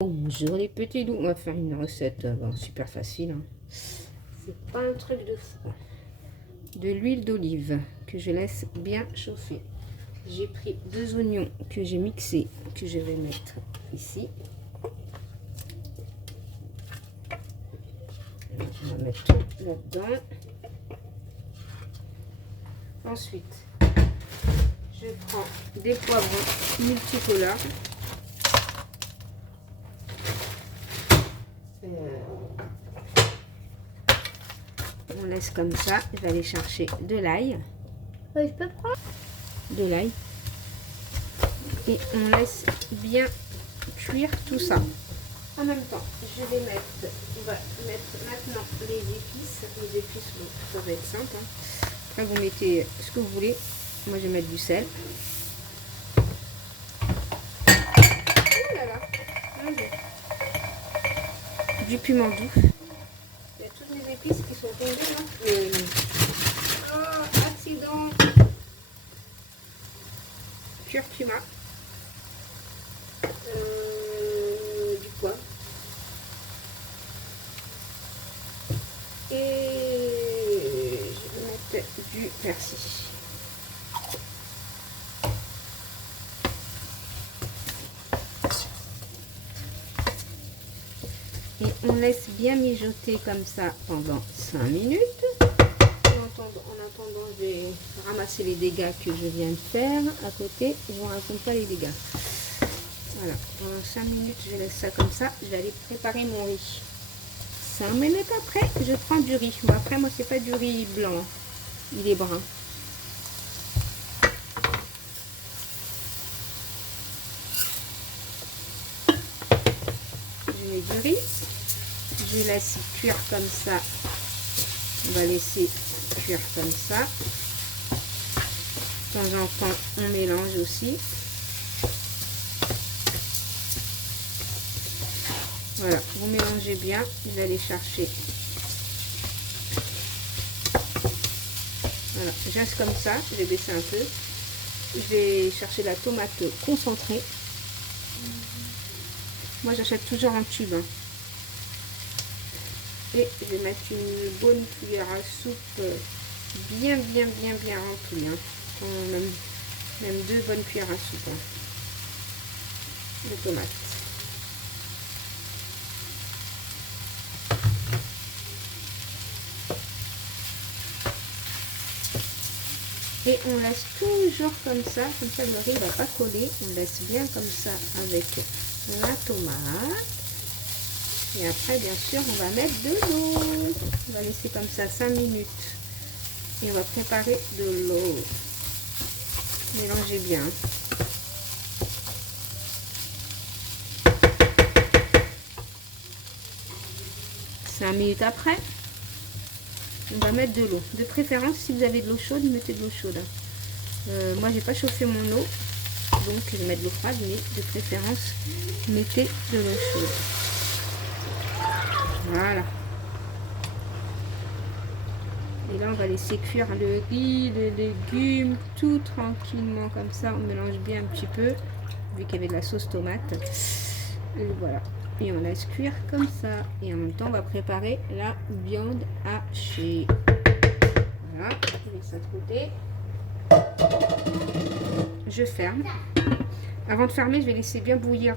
Bonjour les petits loups, on va faire une recette super facile. Hein. C'est pas un truc de fou. De l'huile d'olive que je laisse bien chauffer. J'ai pris 2 oignons que j'ai mixés, que je vais mettre ici. On va mettre tout là-dedans. Ensuite, je prends des poivrons multicolores. On laisse comme ça. Je vais aller chercher de l'ail. Je peux prendre De l'ail. Et on laisse bien cuire tout ça. En même temps, on va mettre maintenant les épices. Les épices, bon, ça va être simple. Hein. Après, vous mettez ce que vous voulez. Moi, je vais mettre du sel. Oh là là. Du piment doux. Il y a toutes les épices qui sont tombées là. Oh, accident. Curcuma. Du poivre. Et je vais mettre du persil. Et on laisse bien mijoter comme ça pendant 5 minutes. En attendant, je vais ramasser les dégâts que je viens de faire à côté. Je ne vous raconte pas les dégâts. Voilà, pendant 5 minutes, je laisse ça comme ça. Je vais aller préparer mon riz. 5 minutes après, je prends du riz. Bon, après, moi, c'est pas du riz blanc. Il est brun. Je mets du riz. Je laisse cuire comme ça. On va laisser cuire comme ça. De temps en temps, on mélange aussi. Voilà, vous mélangez bien. Je vais aller chercher. Voilà, je reste comme ça. Je vais baisser un peu. Je vais chercher la tomate concentrée. Moi, j'achète toujours en tube. Hein. Et je vais mettre une bonne cuillère à soupe bien remplie. Hein. Même 2 bonnes cuillères à soupe. Hein. De tomates. Et on laisse toujours comme ça le riz ne va pas coller. On laisse bien comme ça avec la tomate. Et après, bien sûr, on va mettre de l'eau. On va laisser comme ça 5 minutes. Et on va préparer de l'eau. Mélangez bien. Cinq minutes après, on va mettre de l'eau. De préférence, si vous avez de l'eau chaude, mettez de l'eau chaude. Moi, j'ai pas chauffé mon eau, donc je vais mettre de l'eau froide, mais de préférence, mettez de l'eau chaude. Voilà. Et là, on va laisser cuire le riz, les légumes, tout tranquillement comme ça. On mélange bien un petit peu, vu qu'il y avait de la sauce tomate. Et voilà. Et on laisse cuire comme ça. Et en même temps, on va préparer la viande hachée. Voilà. Je mets ça de côté. Je ferme. Avant de fermer, je vais laisser bien bouillir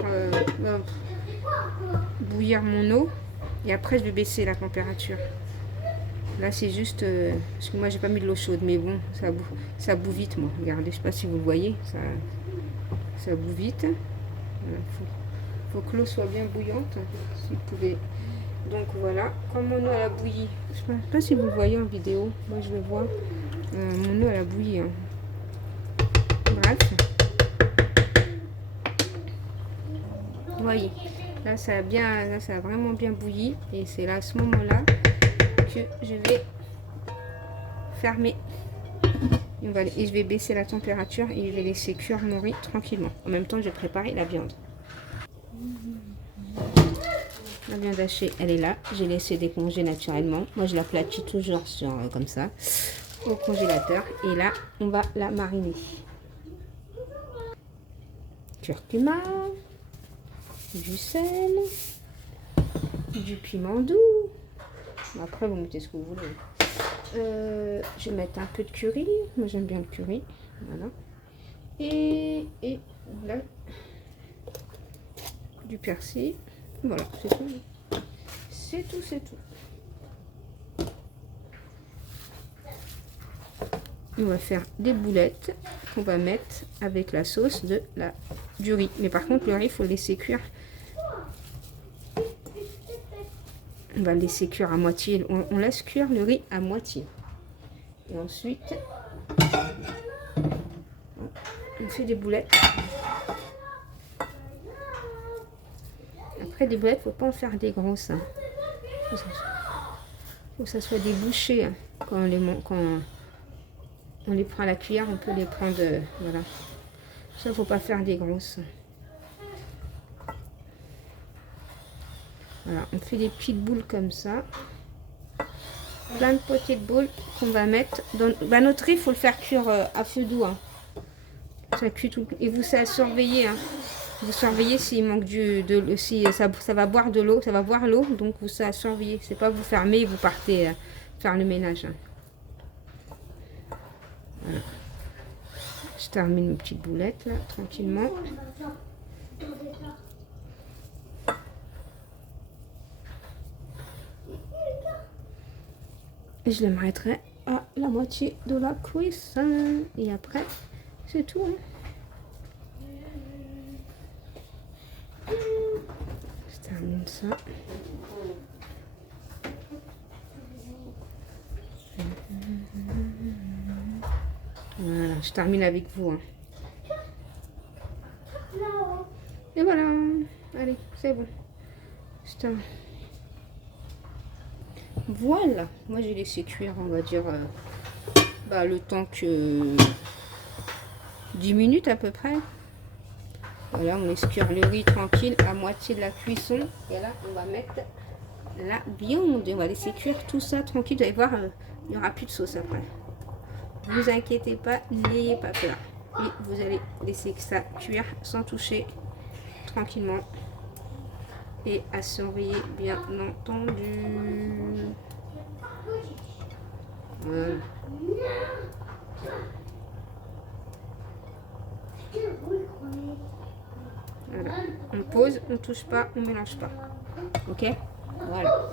mon eau. Et après, je vais baisser la température. Là, c'est juste... parce que moi, j'ai pas mis de l'eau chaude. Mais bon, ça bout vite, moi. Regardez, je sais pas si vous le voyez. Ça bout vite. Voilà, faut que l'eau soit bien bouillante. Si vous pouvez. Donc, voilà. Comme mon eau, elle a bouilli. Je sais pas si vous le voyez en vidéo. Moi, je le vois. Mon eau, elle a bouilli. Hein. Bref. Vous voyez. Là, ça a vraiment bien bouilli. Et c'est là, à ce moment-là, que je vais fermer. Et je vais baisser la température et je vais laisser cuire mon riz tranquillement. En même temps, je vais préparer la viande. La viande hachée, elle est là. J'ai laissé décongeler naturellement. Moi, je l'aplatis toujours comme ça au congélateur. Et là, on va la mariner. Curcuma. du sel, du piment doux. Après, vous mettez ce que vous voulez. Je vais mettre un peu de curry. Moi, j'aime bien le curry. Voilà. Et là, du persil. Voilà, c'est tout. C'est tout, c'est tout. On va faire des boulettes qu'on va mettre avec la sauce du riz. Mais par contre, le riz, il faut le laisser cuire. On va le laisser cuire à moitié. On laisse cuire le riz à moitié. Et ensuite, on fait des boulettes. Après, des boulettes, il ne faut pas en faire des grosses. Hein. Faut que ça soit des bouchées. Hein. Quand on les prend à la cuillère, on peut les prendre. Voilà. Ça, il ne faut pas faire des grosses. Voilà, on fait des petites boules comme ça. Plein de petites boules qu'on va mettre dans... notre riz, il faut le faire cuire à feu doux. Hein. Ça cuit tout. Et vous, ça surveiller. Hein. Vous surveillez s'il manque si ça va boire de l'eau. Ça va boire l'eau, donc vous ça surveiller. C'est pas vous fermer et vous partez faire le ménage. Hein. Voilà. Je termine mes petites boulettes là, tranquillement. Et je les m'arrêterai à la moitié de la cuisson. Et après, c'est tout. Hein. Je termine ça. Voilà, je termine avec vous. Hein. Et voilà. Allez, c'est bon. Voilà. Moi, j'ai laissé cuire, on va dire, le temps que 10 minutes à peu près. Voilà, on laisse cuire le riz tranquille à moitié de la cuisson. Et là, on va mettre la viande. On va laisser cuire tout ça tranquille. Vous allez voir, il n'y aura plus de sauce après. Ne vous inquiétez pas, n'ayez pas peur. Et vous allez laisser ça cuire sans toucher tranquillement. Et à surveiller bien entendu. Voilà. Voilà. On pose, on touche pas, on mélange pas. Ok? Voilà.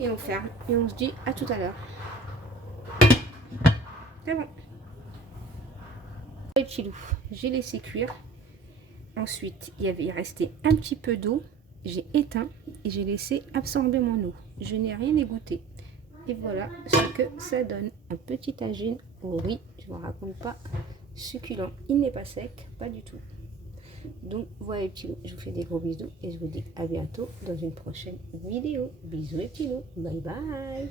Et on ferme. Et on se dit à tout à l'heure. C'est bon. Les petits loups, j'ai laissé cuire. Ensuite, il restait un petit peu d'eau. J'ai éteint et j'ai laissé absorber mon eau. Je n'ai rien égoutté. Et voilà ce que ça donne. Un petit tagine au riz. Je ne vous raconte pas. Succulent. Il n'est pas sec. Pas du tout. Donc voilà les petits loups. Je vous fais des gros bisous. Et je vous dis à bientôt dans une prochaine vidéo. Bisous les petits loups. Bye bye.